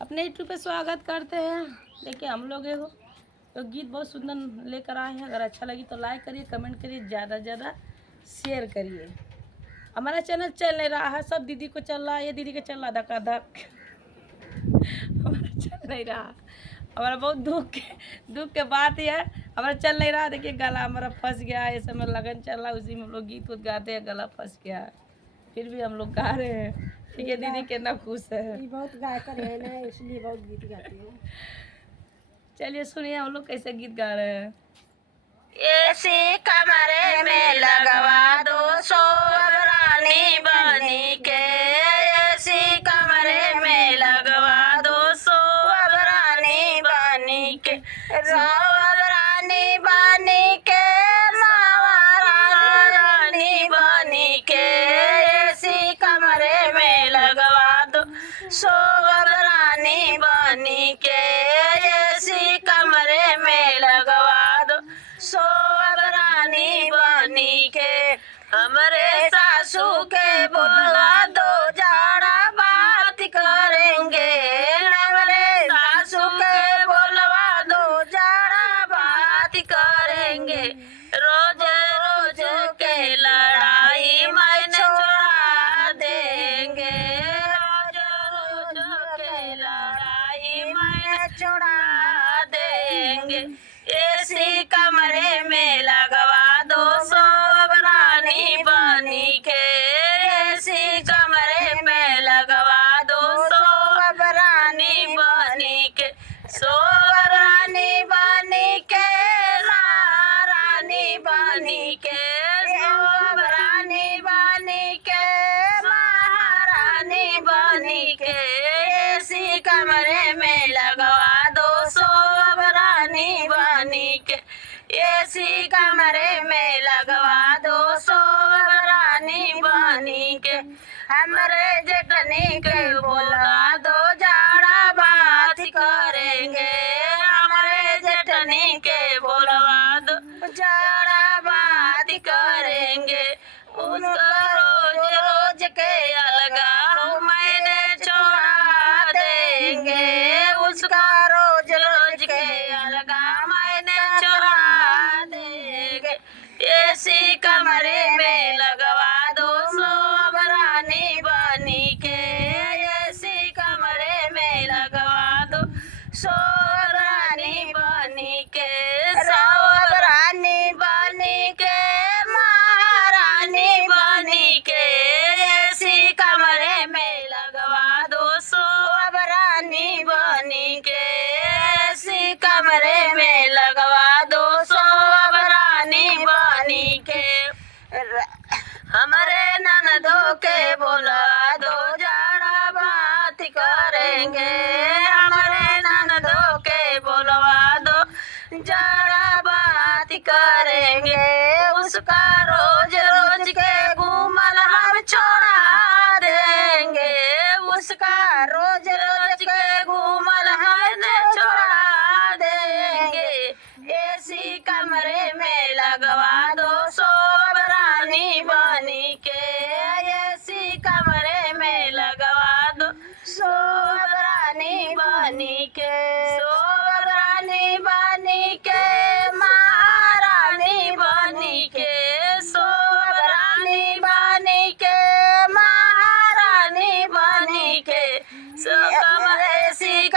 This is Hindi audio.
अपने यूट्यूब पे स्वागत करते हैं। देखिए हम लोग एगो तो गीत बहुत सुंदर लेकर आए हैं। अगर अच्छा लगी तो लाइक करिए, कमेंट करिए, ज़्यादा से ज़्यादा शेयर करिए। हमारा चैनल चल नहीं रहा है, सब दीदी को चल रहा है, ये दीदी को चल रहा धक्का-धक। हमारा चल नहीं रहा, हमारा बहुत दुख के बात ही है। हमारा चल नहीं रहा, देखिए गला हमारा फंस गया है। इस समय लगन चल रहा है, उसी में हम लोग गीत उत गाते हैं, गला फंस गया है, फिर भी हम लोग गा रहे हैं। ठीक है दीदी, कितना खुश है। ये बहुत गायकर है ना, इसलिए बहुत गीत गाती हूँ। चलिए सुनिए हम लोग कैसे गीत गा रहे हैं। ऐसी कमरे में लगवा दो सोवरानी बनी के, ऐसी कमरे में लगवा दो सोवरानी बनी के, सोवरानी बनी के, महारानी बनी के, ऐसी कमरे में लगवा दो सोवरानी बनी के, ऐसी कमरे में लगवा दो सोवरानी बनी के। हमरे सासू के बोला दो जाड़ा बात करेंगे, हमरे सासू के बोलवा दो जाड़ा बात करेंगे, रोज रोज के लड़ाई मैंने छोड़ा देंगे, रोज रोज के लड़ाई मैंने छोड़ा देंगे, ऐसी कमरे में लगवा दो सोवरानी बनी के, ऐसी कमरे में लगवा दो सोवरानी बनी के, सोवरानी बनी के, महारानी बनी के, सोवरानी बनी के, महारानी बनी के, ऐसी कमरे में लगवा दो सोवरानी बनी के, ऐसी कमरे में लगवा दो सोवरानी बनी के। हमरे जेठनी के बोला दो जाड़ा बात करेंगे, हमरे जेठनी के बोलवा दो जाड़ा बात करेंगे, उसका रोज रोज के अलगा मैंने छोड़ा देंगे, उसका रोज रोज के अलगा मैंने छोड़ा देंगे, ऐसी कमरे में लगवा दो सोवरानी बनी के, ऐसी कमरे में लगवा दो सोवरानी बनी के, सोवरानी बनी के, महारानी बनी के, ऐसी कमरे में लगवा दो सोवरानी बनी के, ऐसी कमरे में लगवा दो सोवरानी बनी के। हमरे ननदों के बोला दो जाड़ा बात करेंगे, हमरे ननदों के बोलवा दो जाड़ा बात करेंगे, उसका रोज रोज के घूमल हम छोड़ा देंगे, उसका रोज रोज के घूमल हम छोड़ा देंगे, ऐसी कमरे में लगवा दो सोवरानी बनी के, ऐसी कमरे में लगवा दो सोवरानी बनी के, सोवरानी बनी के, महारानी बनी के, सोवरानी बनी के, महारानी बनी के, ऐसी